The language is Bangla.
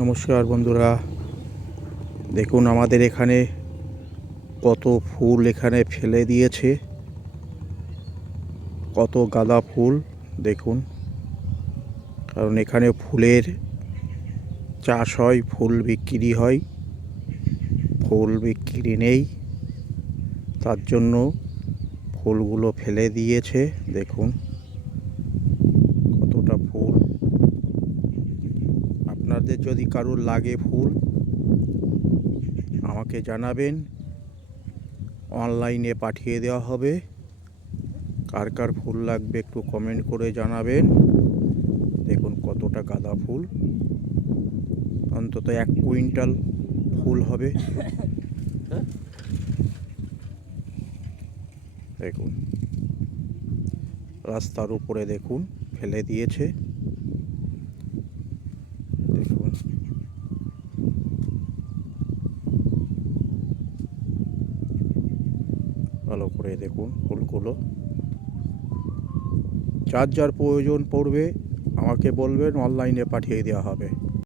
নমস্কার বন্ধুরা, দেখুন আমাদের এখানে কত ফুল এখানে ফেলে দিয়েছে। কত গাঁদা ফুল দেখুন, কারণ এখানে ফুলের চাষ হয়, ফুল বিক্রি হয়। ফুল বিক্রি নেই, তার জন্য ফুলগুলো ফেলে দিয়েছে। দেখুন কতটা ফুল। আপনাদের যদি কারোর লাগে ফুল আমাকে জানাবেন, অনলাইনে পাঠিয়ে দেওয়া হবে। কার কার ফুল লাগবে একটু কমেন্ট করে জানাবেন। দেখুন কতটা গাঁদা ফুল, অন্তত 1 কুইন্টাল ফুল হবে। দেখুন রাস্তার উপরে দেখুন ফেলে দিয়েছে। দেখুন ভালো করে দেখুন ফুলগুলো। যার যার প্রয়োজন পড়বে আমাকে বলবেন, অনলাইনে পাঠিয়ে দেওয়া হবে।